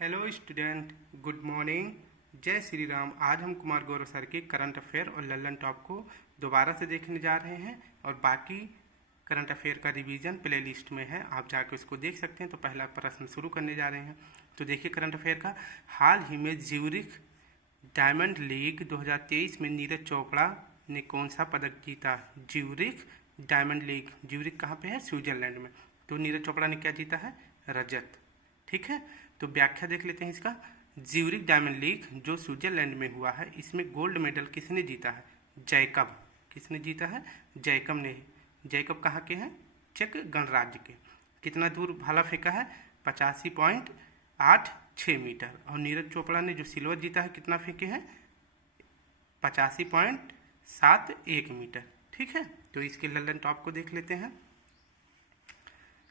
Hello student, good morning. जय श्री राम। आज हम कुमार गौरव सर के करंट अफेयर और लल्लन टॉप को दोबारा से देखने जा रहे हैं और बाकी करंट अफेयर का रिवीजन प्लेलिस्ट में है, आप जाके उसको देख सकते हैं। तो पहला प्रश्न शुरू करने जा रहे हैं। तो देखिए करंट अफेयर का, हाल ही में ज्यूरिख डायमंड लीग 2023 में नीरज चोपड़ा ने कौन सा पदक जीता? ज्यूरिख डायमंड लीग, ज्यूरिख कहाँ पे है? स्विट्जरलैंड में। तो नीरज चोपड़ा ने क्या जीता है? रजत। ठीक है, तो व्याख्या देख लेते हैं इसका। ज्यूरिख डायमंड लीग जो स्विट्जरलैंड में हुआ है, इसमें गोल्ड मेडल किसने जीता है? जैकब। किसने जीता है? जैकब ने। जैकब कहाँ के हैं? चेक गणराज्य के। कितना दूर भाला फेंका है? 85.86 मीटर। और नीरज चोपड़ा ने जो सिल्वर जीता है, कितना फेंके हैं? 85.71 मीटर। ठीक है, तो इसके लल्लन टॉप को देख लेते हैं।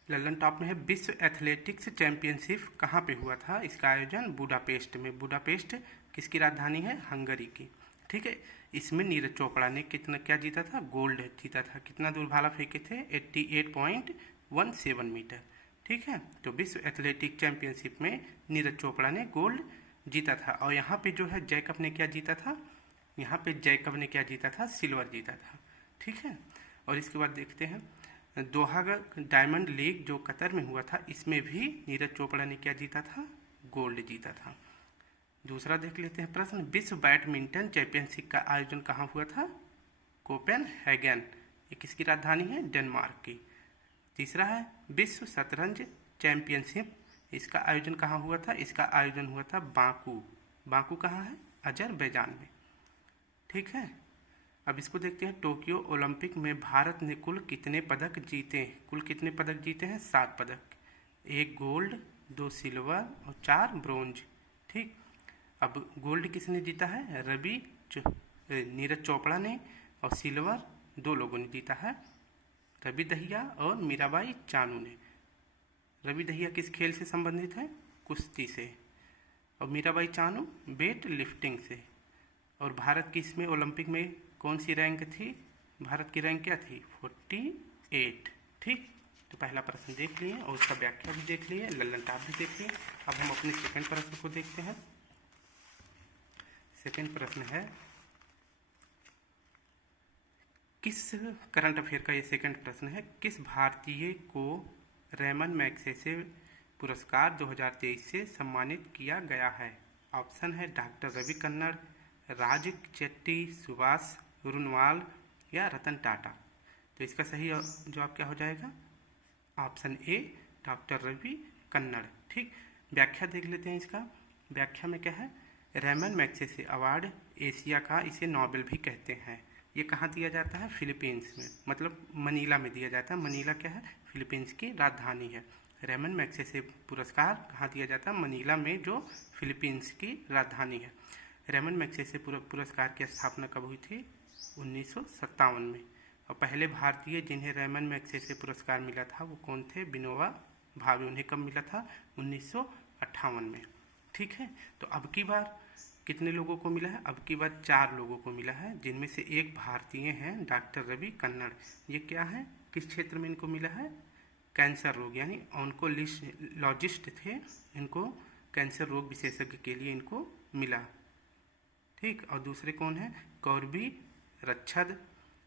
लल्लन टॉप में है, विश्व एथलेटिक्स चैंपियनशिप कहाँ पे हुआ था? इसका आयोजन बुडापेस्ट में। बुडापेस्ट किसकी राजधानी है? हंगरी की। ठीक है, इसमें नीरज चोपड़ा ने क्या जीता था? गोल्ड जीता था। कितना दूर भाला फेंके थे? 88.17 मीटर। ठीक है, तो विश्व एथलेटिक चैंपियनशिप में नीरज चोपड़ा ने गोल्ड जीता था। और यहाँ पे जो है जैकब ने क्या जीता था? यहाँ पे जैकब ने क्या जीता था? सिल्वर जीता था। ठीक है, और इसके बाद देखते हैं दोहा डायमंड लीग जो कतर में हुआ था, इसमें भी नीरज चोपड़ा ने क्या जीता था? गोल्ड जीता था। दूसरा देख लेते हैं प्रश्न, विश्व बैडमिंटन चैंपियनशिप का आयोजन कहाँ हुआ था? कोपेनहेगन। ये किसकी राजधानी है? डेनमार्क की। तीसरा है विश्व शतरंज चैंपियनशिप, इसका आयोजन कहाँ हुआ था? इसका आयोजन हुआ था बाकू। बाकू कहाँ है? अजरबैजान में। ठीक है, अब इसको देखते हैं। टोक्यो ओलंपिक में भारत ने कुल कितने पदक जीते? कुल कितने पदक जीते हैं? 7 पदक। 1 गोल्ड, 2 सिल्वर और 4 ब्रोंज। ठीक, अब गोल्ड किसने जीता है? नीरज चोपड़ा ने। और सिल्वर 2 लोगों ने जीता है, रवि दहिया और मीराबाई चानू ने। रवि दहिया किस खेल से संबंधित है? कुश्ती से। और मीराबाई चानू वेट लिफ्टिंग से। और भारत की इसमें ओलंपिक में कौन सी रैंक थी? भारत की रैंक क्या थी? 48। ठीक, तो पहला प्रश्न देख लिए और उसका व्याख्या भी देख लिए, लल्लन टॉप भी देख लिए। अब हम अपने सेकंड प्रश्न को देखते हैं। सेकंड प्रश्न है, किस करंट अफेयर का ये सेकंड प्रश्न है, किस भारतीय को रेमन मैग्सेसे पुरस्कार 2023 से सम्मानित किया गया है? ऑप्शन है डॉक्टर रवि कन्नड़, राज चेट्टी, सुभाष रुनवाल या रतन टाटा। तो इसका सही जवाब क्या हो जाएगा? Option A, doctor Ravi Kannada. ठीक, व्याख्या देख लेते हैं इसका। व्याख्या में क्या है? रेमन मैग्सेसे अवार्ड एशिया का, इसे नोबेल भी कहते हैं। ये कहाँ दिया जाता है? फिलीपींस में, मतलब मनीला में दिया जाता है। मनीला क्या है? फिलीपींस की राजधानी है। रेमन मैग्सेसे पुरस्कार कहाँ दिया जाता है? मनीला में, जो फिलीपींस की राजधानी है। रेमन मैग्सेसे पुरस्कार की स्थापना कब हुई थी? 1957 में। और पहले भारतीय जिन्हें रेमन मैग्सेसे पुरस्कार मिला था वो कौन थे? विनोबा भावे। उन्हें कब मिला था? 1958 में। ठीक है, तो अब की बार कितने लोगों को मिला है? अब की बार 4 लोगों को मिला है, जिनमें से एक भारतीय हैं, डॉक्टर रवि कन्नड़। ये क्या है? किस क्षेत्र में इनको मिला है? कैंसर रोग, यानी ऑन्कोलॉजिस्ट थे, इनको कैंसर रोग विशेषज्ञ के लिए इनको मिला। ठीक, और दूसरे कौन है? कॉर्बी रच्छद।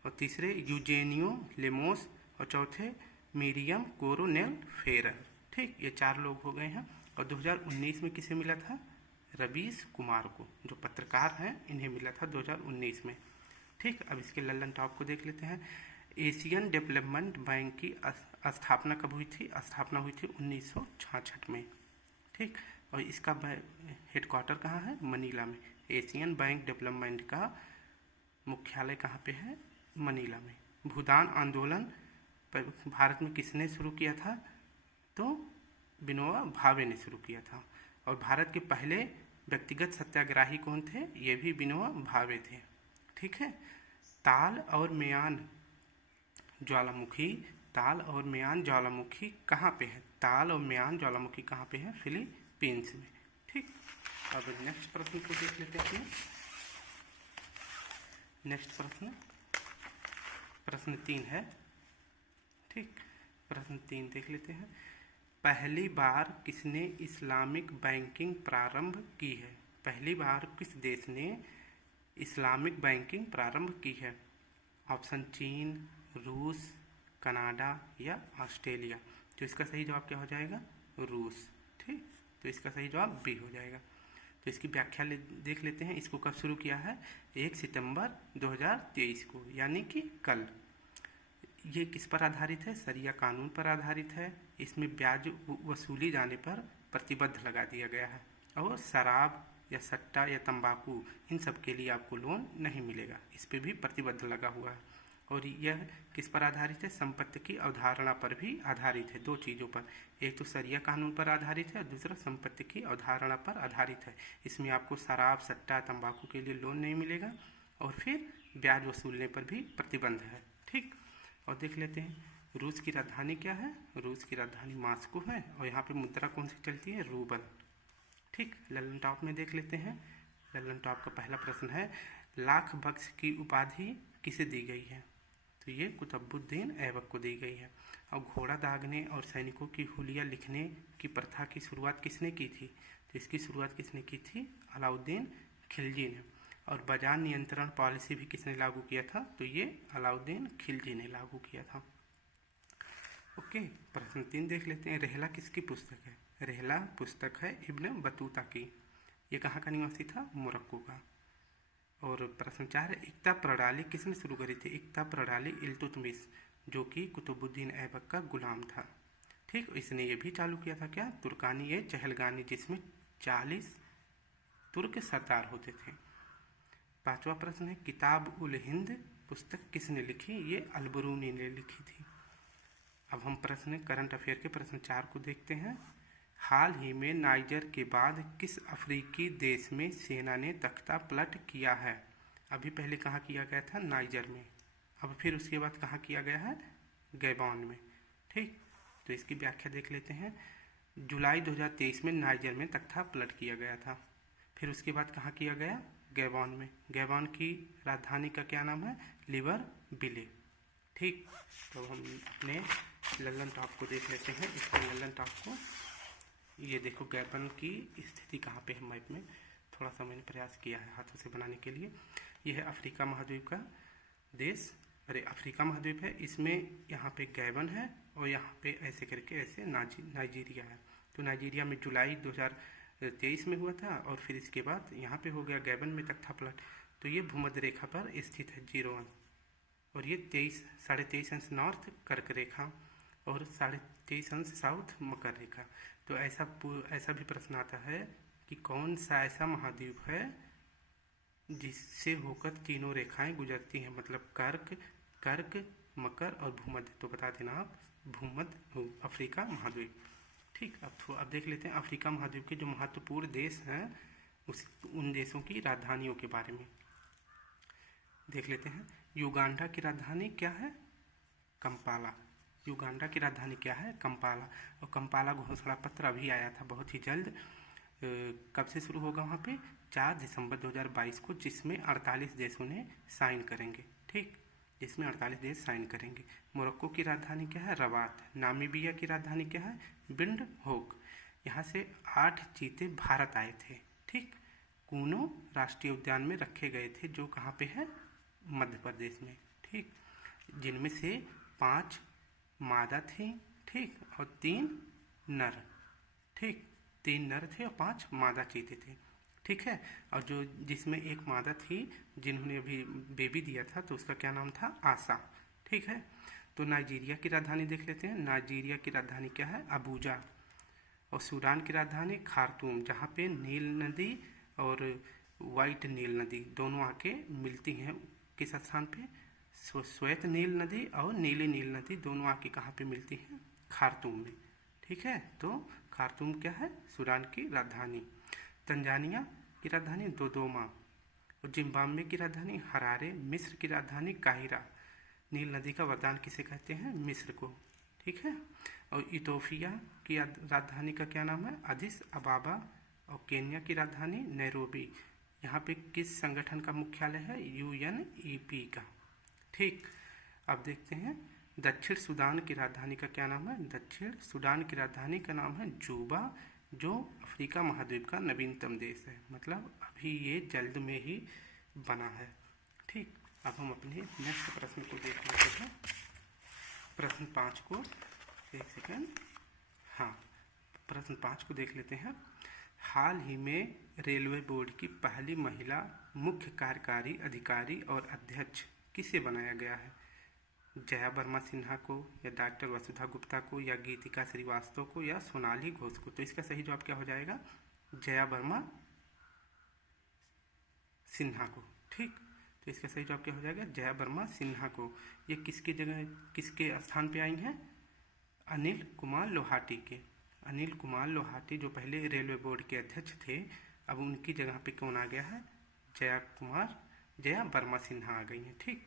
और तीसरे यूजेनियो लेमोस। और चौथे मिरियम कोरोनेल फेरर। ठीक, ये 4 लोग हो गए हैं। और 2019 में किसे मिला था? रवीश कुमार को, जो पत्रकार हैं, इन्हें मिला था 2019 में। ठीक, अब इसके लल्लन टॉप को देख लेते हैं। एशियन डेवलपमेंट बैंक की स्थापना कब हुई थी? स्थापना हुई थी 1966 में। ठीक, और इसका हेडक्वार्टर कहाँ है? मनीला में। एशियन बैंक डेवलपमेंट का मुख्यालय कहाँ पे है? मनीला में। भूदान आंदोलन भारत में किसने शुरू किया था? तो विनोबा भावे ने शुरू किया था। और भारत के पहले व्यक्तिगत सत्याग्रही कौन थे? ये भी विनोबा भावे थे। ठीक है, ताल और म्यान ज्वालामुखी, ताल और म्यान ज्वालामुखी कहाँ पे है? ताल और म्यान ज्वालामुखी कहाँ पे है? फिलीपींस में। ठीक, अब नेक्स्ट प्रश्न को देख लेते हैं। नेक्स्ट प्रश्न 3 है। ठीक, प्रश्न 3 देख लेते हैं। पहली बार किसने इस्लामिक बैंकिंग प्रारंभ की है? पहली बार किस देश ने इस्लामिक बैंकिंग प्रारंभ की है? ऑप्शन चीन, रूस, कनाडा या ऑस्ट्रेलिया। तो इसका सही जवाब क्या हो जाएगा? रूस। ठीक, तो इसका सही जवाब बी हो जाएगा। तो इसकी व्याख्या देख लेते हैं। इसको कब शुरू किया है? 1 सितंबर 2023 को, यानी कि कल। ये किस पर आधारित है? शरिया कानून पर आधारित है। इसमें ब्याज वसूली जाने पर प्रतिबंध लगा दिया गया है और शराब या सट्टा या तंबाकू इन सब के लिए आपको लोन नहीं मिलेगा, इस पे भी प्रतिबंध लगा हुआ है। और यह किस पर आधारित है? संपत्ति की अवधारणा पर भी आधारित है। दो चीज़ों पर, एक तो शरिया कानून पर आधारित है और दूसरा संपत्ति की अवधारणा पर आधारित है। इसमें आपको शराब, सट्टा, तंबाकू के लिए लोन नहीं मिलेगा और फिर ब्याज वसूलने पर भी प्रतिबंध है। ठीक, और देख लेते हैं रूस की राजधानी क्या है? रूस की राजधानी मॉस्को है और यहाँ पे मुद्रा कौन सी चलती है? रूबल। ठीक, ललन टॉप में देख लेते हैं। ललन टॉप का पहला प्रश्न है, लाख बख्श की उपाधि किसे दी गई है? तो ये कुतुबुद्दीन ऐबक को दी गई है। और घोड़ा दागने और सैनिकों की हुलिया लिखने की प्रथा की शुरुआत किसने की थी? तो इसकी शुरुआत किसने की थी? अलाउद्दीन खिलजी ने। और बाजार नियंत्रण पॉलिसी भी किसने लागू किया था? तो ये अलाउद्दीन खिलजी ने लागू किया था। ओके, प्रश्न 3 देख लेते हैं। रेहला किसकी पुस्तक है? रेहला पुस्तक है इब्न बतूता की। ये कहाँ का निवासी था? मोरक्को का। और प्रश्न 4 है, एकता प्रणाली किसने शुरू करी थी? एकता प्रणाली इल्तुतमिश, जो कि कुतुबुद्दीन ऐबक का गुलाम था। ठीक, इसने ये भी चालू किया था क्या? तुर्कानी ये चहलगानी, जिसमें 40 तुर्क सरदार होते थे। 5वां प्रश्न है, किताब उल हिंद पुस्तक किसने लिखी? ये अलबरूनी ने लिखी थी। अब हम प्रश्न करंट अफेयर के प्रश्न 4 को देखते हैं। हाल ही में नाइजर के बाद किस अफ्रीकी देश में सेना ने तख्ता पलट किया है? अभी पहले कहाँ किया गया था? नाइजर में। अब फिर उसके बाद कहाँ किया गया है? गैबॉन में। ठीक, तो इसकी व्याख्या देख लेते हैं। जुलाई 2023 में नाइजर में तख्ता पलट किया गया था। फिर उसके बाद कहाँ किया गया? गैबॉन में। गैबॉन की राजधानी का क्या नाम है? लिब्रविले। ठीक, तो हम अपने ललन टॉप को देख लेते हैं। इसको ललन टॉप को, ये देखो गैबन की स्थिति कहाँ पे है मैप में। थोड़ा सा मैंने प्रयास किया है हाथों से बनाने के लिए। यह है अफ्रीका महाद्वीप का देश, अरे अफ्रीका महाद्वीप है। इसमें यहाँ पे गैबन है और यहाँ पे ऐसे करके ऐसे नाइजीरिया है। तो नाइजीरिया में जुलाई 2023 में हुआ था और फिर इसके बाद यहाँ पे हो गया गैबन में तख्ता पलट। तो ये भूमध्य रेखा पर स्थित है 0 अंश, और ये 23.5 अंश नॉर्थ कर्क रेखा और 23.5 अंश साउथ मकर रेखा। तो ऐसा भी प्रश्न आता है कि कौन सा ऐसा महाद्वीप है जिससे होकर तीनों रेखाएं गुजरती हैं, मतलब कर्क, मकर और भूमध्य। तो बता देना आप भूमध्य अफ्रीका महाद्वीप। ठीक, अब देख लेते हैं अफ्रीका महाद्वीप के जो महत्वपूर्ण देश हैं उन देशों की राजधानियों के बारे में देख लेते हैं। युगांडा की राजधानी क्या है? कंपाला। युगांडा की राजधानी क्या है? कंपाला। और कंपाला घोषणा पत्र अभी आया था बहुत ही जल्द। कब से शुरू होगा वहाँ पे? 4 दिसंबर 2022 को, जिसमें 48 देशों ने साइन करेंगे। ठीक, जिसमें 48 देश साइन करेंगे। मोरक्को की राजधानी क्या है? रबात। नामीबिया की राजधानी क्या है? बिंड होक। यहाँ से 8 चीते भारत आए थे। ठीक, कूनो राष्ट्रीय उद्यान में रखे गए थे, जो कहाँ पे है? मध्य प्रदेश में। ठीक, जिनमें से 5 मादा थी, ठीक, और 3 नर। ठीक, 3 नर थे और 5 मादा चीते थे। ठीक है, और जो जिसमें एक मादा थी जिन्होंने अभी बेबी दिया था, तो उसका क्या नाम था? आशा। ठीक है, तो नाइजीरिया की राजधानी देख लेते हैं। नाइजीरिया की राजधानी क्या है? अबूजा। और सूडान की राजधानी खार्तूम, जहाँ पे नील नदी और वाइट नील नदी दोनों आके मिलती हैं। किस स्थान पे? श्वेत नील नदी और नीली नील नदी दोनों आके कहाँ पे मिलती हैं? खार्तूम में। ठीक है, तो खार्तूम क्या है? सूडान की राजधानी। तंजानिया की राजधानी दोदोमा। और जिम्बाब्वे की राजधानी हरारे। मिस्र की राजधानी काहिरा। नील नदी का वरदान किसे कहते हैं? मिस्र को। ठीक है, और इथोपिया की राजधानी का क्या नाम है? अदिस अबाबा। और केन्या की राजधानी नैरोबी। यहाँ पे किस संगठन का मुख्यालय है? UNEP का। ठीक, अब देखते हैं दक्षिण सूडान की राजधानी का क्या नाम है? दक्षिण सूडान की राजधानी का नाम है जूबा, जो अफ्रीका महाद्वीप का नवीनतम देश है। मतलब अभी ये जल्द में ही बना है। ठीक, अब हम अपने नेक्स्ट प्रश्न को देख लेते हैं। प्रश्न 5 को, एक सेकंड, हाँ, प्रश्न 5 को देख लेते हैं। हाल ही में रेलवे बोर्ड की पहली महिला मुख्य कार्यकारी अधिकारी और अध्यक्ष किसे बनाया गया है? जया वर्मा सिन्हा को, या डॉक्टर वसुधा गुप्ता को, या गीतिका श्रीवास्तव को, या सोनाली घोष को? तो इसका सही जवाब क्या हो जाएगा? जया वर्मा सिन्हा को। ठीक, तो इसका सही जवाब क्या हो जाएगा? जया वर्मा सिन्हा को। ये किसकी जगह, किसके स्थान पे आई हैं? अनिल कुमार लोहाटी के। अनिल कुमार लोहाटी जो पहले रेलवे बोर्ड के अध्यक्ष थे, अब उनकी जगह पे कौन आ गया है? जया वर्मा सिन्हा आ गई हैं। ठीक,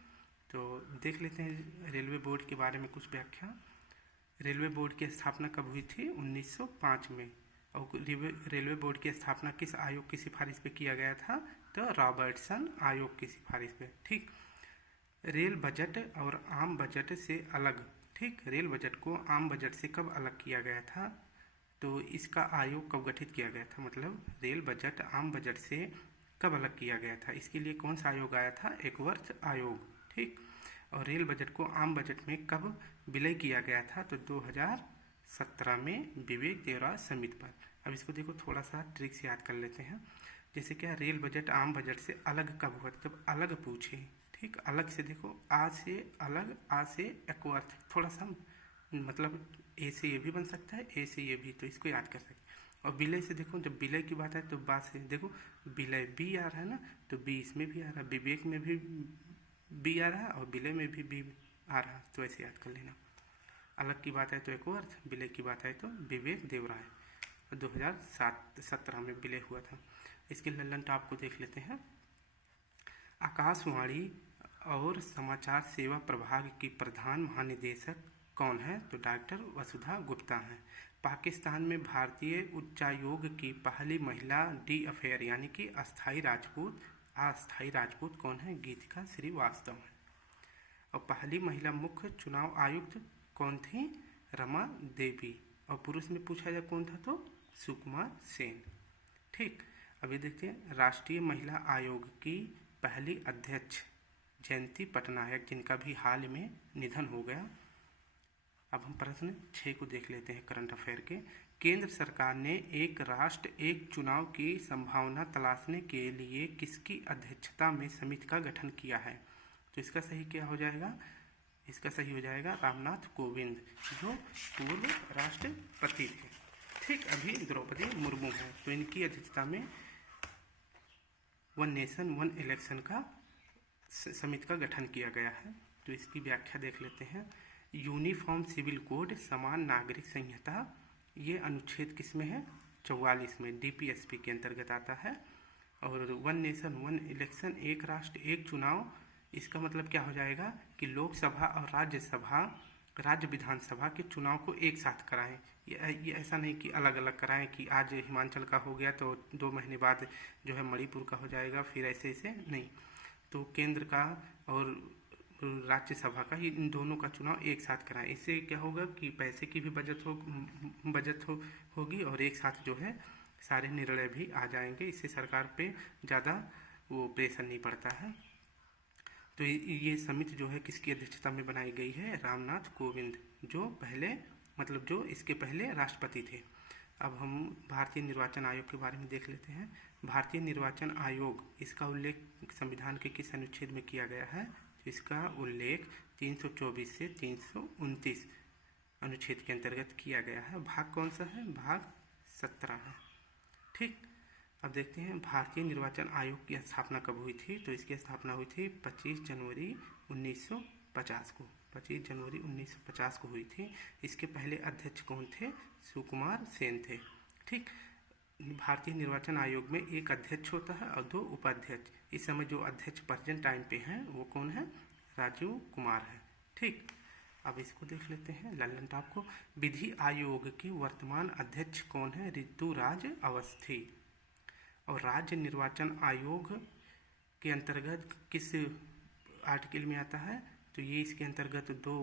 तो देख लेते हैं रेलवे बोर्ड के बारे में कुछ व्याख्या। रेलवे बोर्ड की स्थापना कब हुई थी? 1905 में। और रेलवे बोर्ड की स्थापना किस आयोग की सिफारिश पे किया गया था? तो रॉबर्टसन आयोग की सिफारिश पे। ठीक, रेल बजट और आम बजट से अलग, ठीक, रेल बजट को आम बजट से कब अलग किया गया था? तो इसका आयोग कब गठित किया गया था? मतलब रेल बजट आम बजट से कब अलग किया गया था? इसके लिए कौन सा आयोग आया था? एकवर्थ आयोग। ठीक, और रेल बजट को आम बजट में कब विलय किया गया था? तो 2017 में विवेक देवराज समिति पर। अब इसको देखो, थोड़ा सा ट्रिक से याद कर लेते हैं। जैसे क्या, रेल बजट आम बजट से अलग कब हुआ? जब अलग पूछे। ठीक, अलग से देखो, आ से अलग, आ से एकवर्थ, थोड़ा सा मतलब ए से ये भी बन सकता है, ए से ये भी, तो इसको याद कर सकते हैं। और विलय से देखो, जब विलय की बात है तो बा से देखो, विलय बी आ रहा है ना, तो बी इसमें भी आ रहा है, विवेक में भी बी आ रहा है और विलय में भी बी आ रहा है, तो ऐसे याद कर लेना। अलग की बात है तो एकवर्थ, विलय की बात है तो विवेक देवराय। 2017 में विलय हुआ था। इसके लल्लन टॉप को देख लेते हैं। आकाशवाणी और समाचार सेवा प्रभाग की प्रधान महानिदेशक कौन है? तो डॉक्टर वसुधा गुप्ता हैं। पाकिस्तान में भारतीय उच्चायोग की पहली महिला डी अफेयर यानी कि अस्थाई राजपूत कौन है? गीतिका श्रीवास्तव है। और पहली महिला मुख्य चुनाव आयुक्त कौन थी? रमा देवी। और पुरुष में पूछा जाए कौन था तो सुकुमार सेन। ठीक, अभी देखते हैं राष्ट्रीय महिला आयोग की पहली अध्यक्ष जयंती पटनायक, जिनका भी हाल में निधन हो गया। अब हम प्रश्न 6 को देख लेते हैं करंट अफेयर के। केंद्र सरकार ने एक राष्ट्र एक चुनाव की संभावना तलाशने के लिए किसकी अध्यक्षता में समिति का गठन किया है? तो इसका सही क्या हो जाएगा? इसका सही हो जाएगा रामनाथ कोविंद, जो पूर्व राष्ट्रपति थे। ठीक, अभी द्रौपदी मुर्मू है, तो इनकी अध्यक्षता में वन नेशन वन इलेक्शन का समिति का गठन किया गया है। तो इसकी व्याख्या देख लेते हैं। यूनिफॉर्म सिविल कोड समान नागरिक संहिता, ये अनुच्छेद किस में है? 44 में, डीपीएसपी के अंतर्गत आता है। और वन नेशन वन इलेक्शन, एक राष्ट्र एक चुनाव, इसका मतलब क्या हो जाएगा कि लोकसभा और राज्य विधानसभा के चुनाव को एक साथ कराएं। ये ऐसा नहीं कि अलग अलग कराएं कि आज हिमाचल का हो गया तो 2 महीने बाद जो है मणिपुर का हो जाएगा, फिर ऐसे नहीं। तो केंद्र का और राज्यसभा का, ये इन दोनों का चुनाव एक साथ कराएं। इससे क्या होगा कि पैसे की भी बचत होगी और एक साथ जो है सारे निर्णय भी आ जाएंगे। इससे सरकार पे ज़्यादा वो प्रेशर नहीं पड़ता है। तो ये समिति जो है किसकी अध्यक्षता में बनाई गई है? रामनाथ कोविंद, जो इसके पहले राष्ट्रपति थे। अब हम भारतीय निर्वाचन आयोग के बारे में देख लेते हैं। भारतीय निर्वाचन आयोग, इसका उल्लेख संविधान के किस अनुच्छेद में किया गया है? इसका उल्लेख 324 से 329 अनुच्छेद के अंतर्गत किया गया है। भाग कौन सा है? भाग 17 है। ठीक, अब देखते हैं भारतीय निर्वाचन आयोग की स्थापना कब हुई थी? तो इसकी स्थापना हुई थी 25 जनवरी 1950 को। 25 जनवरी 1950 को हुई थी। इसके पहले अध्यक्ष कौन थे? सुकुमार सेन थे। ठीक, भारतीय निर्वाचन आयोग में एक अध्यक्ष होता है और 2 उपाध्यक्ष। इस समय जो अध्यक्ष प्रेजेंट टाइम पे हैं वो कौन है? राजीव कुमार है। ठीक, अब इसको देख लेते हैं लल्लन टॉप को। विधि आयोग के वर्तमान अध्यक्ष कौन है? ऋतुराज अवस्थी। और राज्य निर्वाचन आयोग के अंतर्गत किस आर्टिकल में आता है? तो ये इसके अंतर्गत 2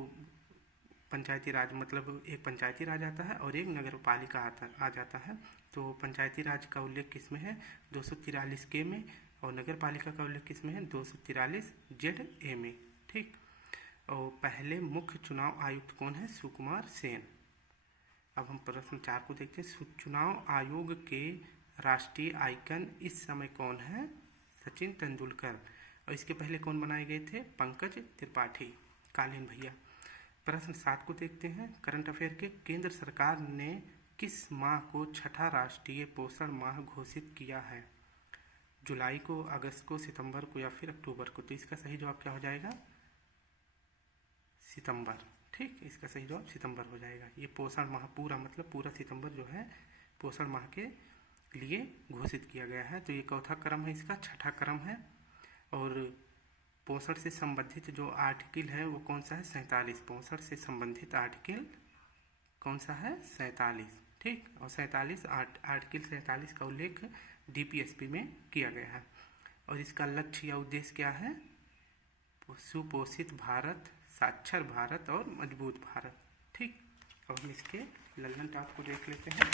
पंचायती राज मतलब एक पंचायती राज आता है और एक नगर पालिका आ जाता है। तो पंचायती राज का उल्लेख किस में है? 243 के में, और नगर पालिका का उल्लेख किस में है? 243 जेड ए में। ठीक। और पहले मुख्य चुनाव आयुक्त कौन है? सुकुमार सेन। अब हम प्रश्न 4 को देखते हैं। चुनाव आयोग के राष्ट्रीय आइकन इस समय कौन है? सचिन तेंदुलकर। और इसके पहले कौन बनाए गए थे? पंकज त्रिपाठी, कालीन भैया। प्रश्न 7 को देखते हैं। करंट अफेयर के, केंद्र सरकार ने किस माह को छठा राष्ट्रीय पोषण माह घोषित किया है? जुलाई को, अगस्त को, सितंबर को या फिर अक्टूबर को? तो इसका सही जवाब क्या हो जाएगा? सितंबर। ठीक, इसका सही जवाब सितंबर हो जाएगा। ये पोषण माह पूरा मतलब पूरा सितंबर जो है पोषण माह के लिए घोषित किया गया है। तो ये चौथा क्रम है, इसका छठा क्रम है। और पोषण से संबंधित जो आर्टिकल है वो कौन सा है? 47। पोषण से संबंधित आर्टिकल कौन सा है? 47। ठीक। और 47 आर्टिकल 47 का उल्लेख डीपीएसपी में किया गया है। और इसका लक्ष्य या उद्देश्य क्या है? सुपोषित भारत, साक्षर भारत और मजबूत भारत। ठीक। अब हम इसके लल्लन टॉप को देख लेते हैं।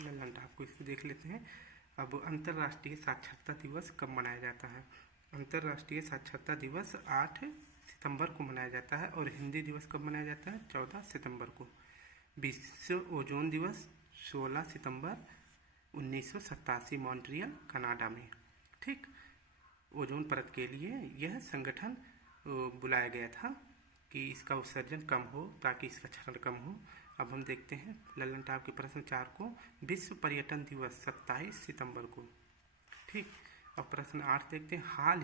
लल्लन टॉप को इसको देख लेते हैं। अब अंतर्राष्ट्रीय साक्षरता दिवस कब मनाया जाता है? अंतर्राष्ट्रीय साक्षरता दिवस 8 सितंबर को मनाया जाता है। और हिंदी दिवस कब मनाया जाता है? 14 सितंबर को। विश्व ओजोन दिवस 16 सितंबर 1987 मॉन्ट्रियल, कनाडा में। ठीक। ओजोन परत के लिए यह संगठन बुलाया गया था कि इसका उत्सर्जन कम हो, ताकि इसका क्षरण कम हो। अब हम देखते हैं लल्लन टॉप के प्रश्न 4 को। विश्व पर्यटन दिवस 27 सितंबर को। ठीक। अब प्रश्न 8 देखते हैं। हाल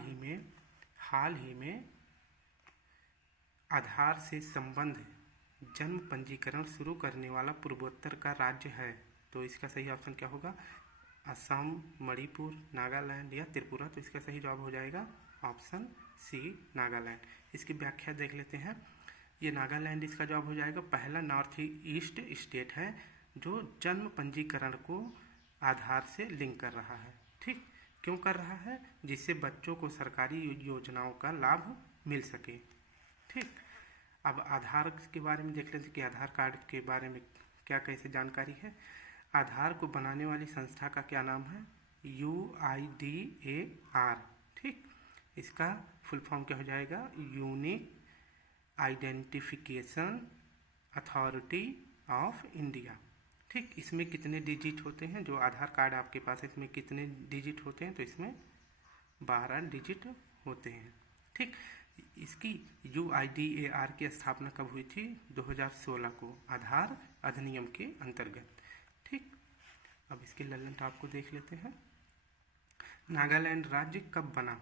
ही में आधार से संबंध जन्म पंजीकरण शुरू करने वाला पूर्वोत्तर का राज्य है? तो इसका सही ऑप्शन क्या होगा? असम, मणिपुर, नागालैंड या त्रिपुरा? तो इसका सही जवाब हो जाएगा ऑप्शन सी, नागालैंड। इसकी व्याख्या देख लेते हैं। ये नागालैंड इसका जवाब हो जाएगा। पहला नॉर्थ ईस्ट स्टेट है जो जन्म पंजीकरण को आधार से लिंक कर रहा है। ठीक। क्यों कर रहा है? जिससे बच्चों को सरकारी योजनाओं का लाभ मिल सके। ठीक। अब आधार के बारे में देख लेते हैं कि आधार कार्ड के बारे में क्या कैसे जानकारी है। आधार को बनाने वाली संस्था का क्या नाम है? UIDAR। ठीक। इसका फुल फॉर्म क्या हो जाएगा? Unique identification authority of India. ठीक। इसमें कितने डिजिट होते हैं? जो आधार कार्ड आपके पास है इसमें कितने डिजिट होते हैं? तो इसमें 12 डिजिट होते हैं। ठीक। इसकी UIDAR की स्थापना कब हुई थी? 2016 को, आधार अधिनियम के अंतर्गत। ठीक। अब इसके लल्लन टॉप को देख लेते हैं। नागालैंड राज्य कब बना?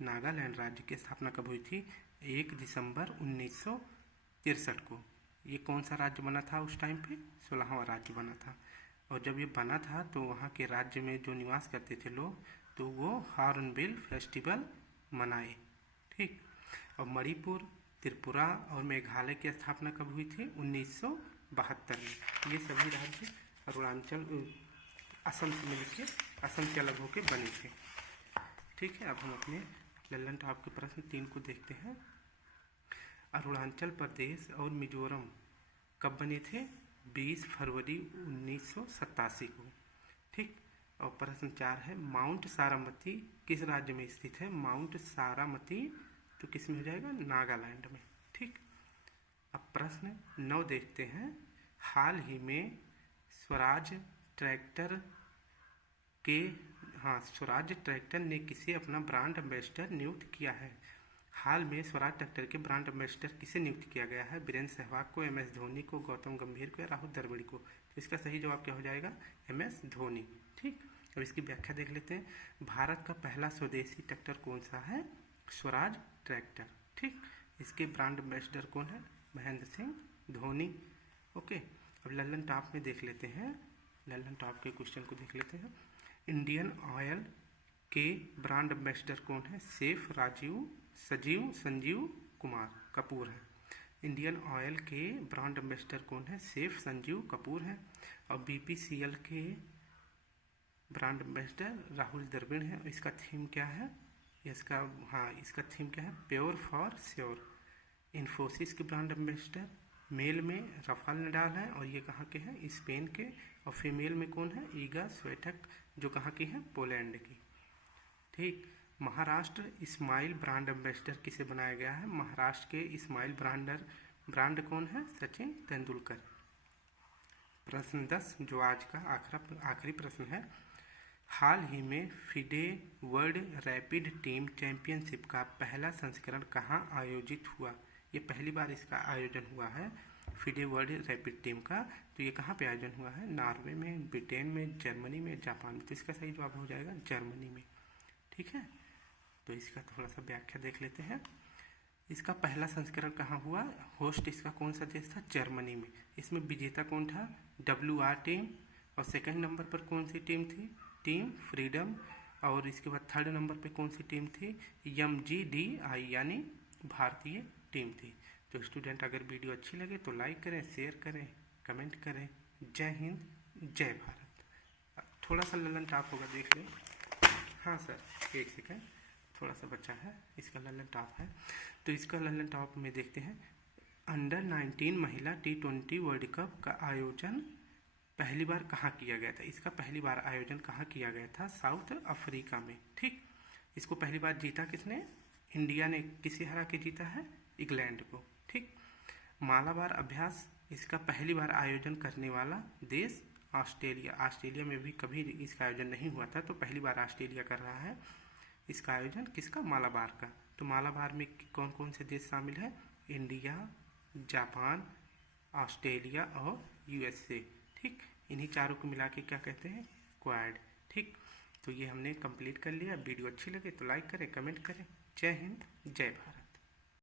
नागालैंड राज्य की स्थापना कब हुई थी? 1 दिसंबर 1963 को। ये कौन सा राज्य बना था उस टाइम पे? 16वां राज्य बना था। और जब ये बना था तो वहाँ के राज्य में जो निवास करते थे लोग, तो वो हॉर्नबिल फेस्टिवल मनाए। ठीक। और मणिपुर, त्रिपुरा और मेघालय की स्थापना कब हुई थी? 1972 में। ये सभी राज्य अरुणाचल असम से मिलकर, असम से अलग होकर बने थे। ठीक है। अब हम अपने लल्लन टॉप के प्रश्न 3 को देखते हैं। अरुणाचल प्रदेश और मिजोरम कब बने थे? 20 फरवरी 1987 को। ठीक। और प्रश्न 4 है। माउंट सारामती किस राज्य में स्थित है? माउंट सारामती तो किस में हो जाएगा? नागालैंड में। ठीक। अब प्रश्न 9 देखते हैं। हाल ही में स्वराज ट्रैक्टर ने किसे अपना ब्रांड एम्बेसडर नियुक्त किया है? हाल में स्वराज ट्रैक्टर के ब्रांड एम्बेसडर किसे नियुक्त किया गया है? वीरेंद्र सहवाग को, MS धोनी को, गौतम गंभीर को या राहुल द्रविड़ को? तो इसका सही जवाब क्या हो जाएगा? MS धोनी। ठीक। अब इसकी व्याख्या देख लेते हैं। भारत का पहला स्वदेशी ट्रैक्टर कौन सा है? स्वराज ट्रैक्टर। ठीक। इसके ब्रांड एम्बेसडर कौन है? महेंद्र सिंह धोनी। ओके। अब लल्लन टॉप में देख लेते हैं। लल्लन टॉप के क्वेश्चन को देख लेते हैं। इंडियन ऑयल के ब्रांड एम्बेसडर कौन है? सेफ संजीव कुमार कपूर है। इंडियन ऑयल के ब्रांड एम्बेसडर कौन है? सेफ संजीव कपूर है। और BPCL के ब्रांड एम्बेसडर राहुल द्रविड़ है। इसका थीम क्या है? इसका थीम क्या है? Pure for sure. इन्फोसिस के ब्रांड एम्बेसडर मेल में राफेल नडाल है और ये कहाँ के हैं, स्पेन के। और फीमेल में कौन है, ईगा स्विएटेक, जो कहाँ की है, पोलैंड की। ठीक। महाराष्ट्र स्माइल ब्रांड एम्बेसडर किसे बनाया गया है, महाराष्ट्र के स्माइल ब्रांड कौन है, सचिन तेंदुलकर। प्रश्न 10 जो आज का आखिरी प्रश्न है, हाल ही में FIDE world rapid team championship का पहला संस्करण कहाँ आयोजित हुआ। ये पहली बार इसका आयोजन हुआ है फिडे वर्ल्ड रैपिड टीम का। तो ये कहाँ पे आयोजन हुआ है, नॉर्वे में, ब्रिटेन में, जर्मनी में, जापान में। तो इसका सही जवाब हो जाएगा जर्मनी में। ठीक है, तो इसका थोड़ा सा व्याख्या देख लेते हैं। इसका पहला संस्करण कहाँ हुआ, होस्ट इसका कौन सा देश था, जर्मनी में। इसमें विजेता कौन था, WR टीम। और सेकंड नंबर पर कौन सी टीम थी, टीम फ्रीडम। और इसके बाद थर्ड नंबर पे कौन सी टीम थी, MGDI यानी भारतीय टीम थी। तो स्टूडेंट अगर वीडियो अच्छी लगे तो लाइक करें, शेयर करें, कमेंट करें। जय हिंद, जय भारत। थोड़ा सा ललन टॉप होगा, देख लें। हाँ सर, एक सेकेंड, थोड़ा सा बचा है, इसका ललन टॉप है। तो इसका ललन टॉप में देखते हैं, अंडर 19 महिला T20 वर्ल्ड कप का आयोजन पहली बार कहाँ किया गया था। इसका पहली बार आयोजन कहाँ किया गया था, साउथ अफ्रीका में। ठीक, इसको पहली बार जीता किसने, इंडिया ने। किसे हरा के जीता है, इंग्लैंड को। ठीक, मालाबार अभ्यास इसका पहली बार आयोजन करने वाला देश ऑस्ट्रेलिया। ऑस्ट्रेलिया में भी कभी इसका आयोजन नहीं हुआ था, तो पहली बार ऑस्ट्रेलिया कर रहा है इसका आयोजन, किसका, मालाबार का। तो मालाबार में कौन कौन से देश शामिल है, इंडिया, जापान, ऑस्ट्रेलिया और USA। ठीक, इन्हीं चारों को मिला के क्या कहते हैं, क्वाड। ठीक, तो ये हमने कंप्लीट कर लिया। वीडियो अच्छी लगे तो लाइक करें, कमेंट करें। जय हिंद, जय भारत।